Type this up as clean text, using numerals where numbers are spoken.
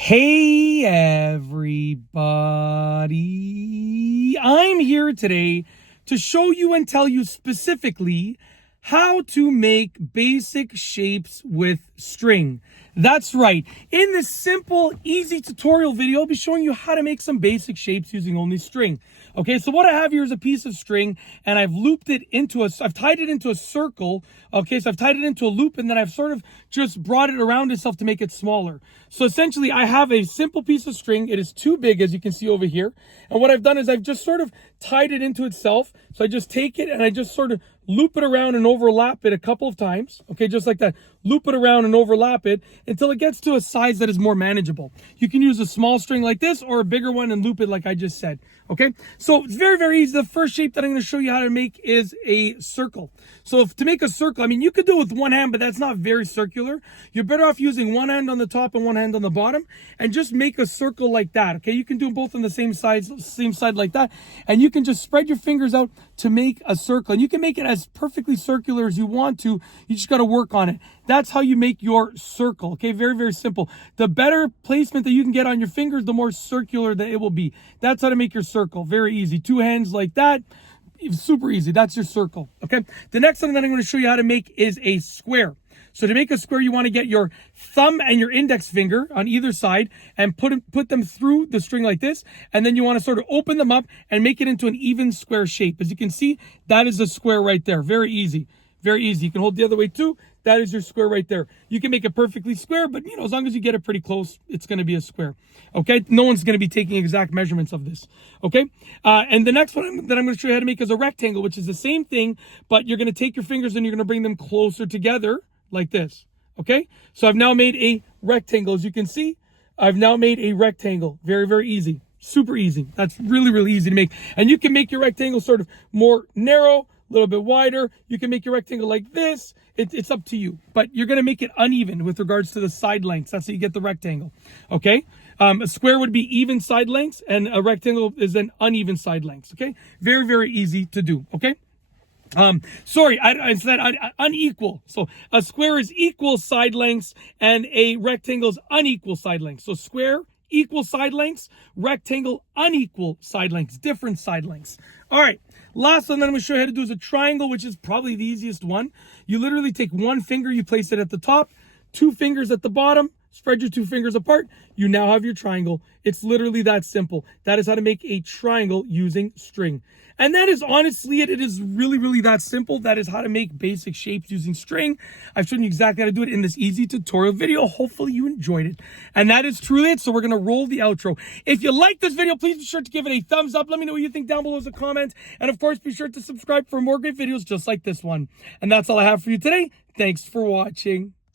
Hey everybody, I'm here today to show you and tell you specifically how to make basic shapes with string. That's right. In this simple, easy tutorial video, I'll be showing you how to make some basic shapes using only string. Okay, so what I have here is a piece of string and I've tied it into a circle. Okay, so I've tied it into a loop and then I've sort of just brought it around itself to make it smaller. So essentially I have a simple piece of string. It is too big, as you can see over here. And what I've done is I've just sort of tied it into itself. So I just take it and I just sort of loop it around and overlap it a couple of times. Okay, just like that. Loop it around and overlap it until it gets to a size that is more manageable. You can use a small string like this or a bigger one and loop it like I just said. Okay, so it's very, very easy. The first shape that I'm going to show you how to make is a circle. So to make a circle, I mean, you could do it with one hand, but that's not very circular. You're better off using one hand on the top and one hand on the bottom and just make a circle like that. Okay, you can do both on the same side like that. And you can just spread your fingers out to make a circle. And you can make it as perfectly circular as you want to. You just got to work on it. That's how you make your circle. Okay, very, very simple. The better placement that you can get on your fingers, the more circular that it will be. That's how to make your circle. Very easy. Two hands like that. Super easy. That's your circle. Okay. The next thing that I'm going to show you how to make is a square. So to make a square, you want to get your thumb and your index finger on either side and put them through the string like this. And then you want to sort of open them up and make it into an even square shape. As you can see, that is a square right there. Very easy. Very easy. You can hold the other way too. That is your square right there. You can make it perfectly square, but as long as you get it pretty close, it's going to be a square. Okay. No one's going to be taking exact measurements of this. Okay. And the next one that I'm going to show you how to make is a rectangle, which is the same thing, but you're going to take your fingers and you're going to bring them closer together like this. Okay. So I've now made a rectangle. As you can see, I've now made a rectangle. Very, very easy. Super easy. That's really, really easy to make. And you can make your rectangle sort of more narrow, a little bit wider. You can make your rectangle like this. It's up to you, but you're going to make it uneven with regards to the side lengths. That's how you get the rectangle. Okay. A square would be even side lengths and a rectangle is an uneven side lengths. Okay. Very, very easy to do. Okay. Sorry, I said unequal. So a square is equal side lengths and a rectangle is unequal side lengths. So square, equal side lengths, rectangle, unequal side lengths, different side lengths. All right. Last one that I'm going to show you how to do is a triangle, which is probably the easiest one. You literally take one finger, you place it at the top, two fingers at the bottom, spread your two fingers apart. You now have your triangle. It's literally that simple. That is how to make a triangle using string. And that is honestly it. It is really, really that simple. That is how to make basic shapes using string. I've shown you exactly how to do it in this easy tutorial video. Hopefully you enjoyed it. And that is truly it. So we're going to roll the outro. If you like this video, please be sure to give it a thumbs up. Let me know what you think down below as a comment. And of course, be sure to subscribe for more great videos just like this one. And that's all I have for you today. Thanks for watching.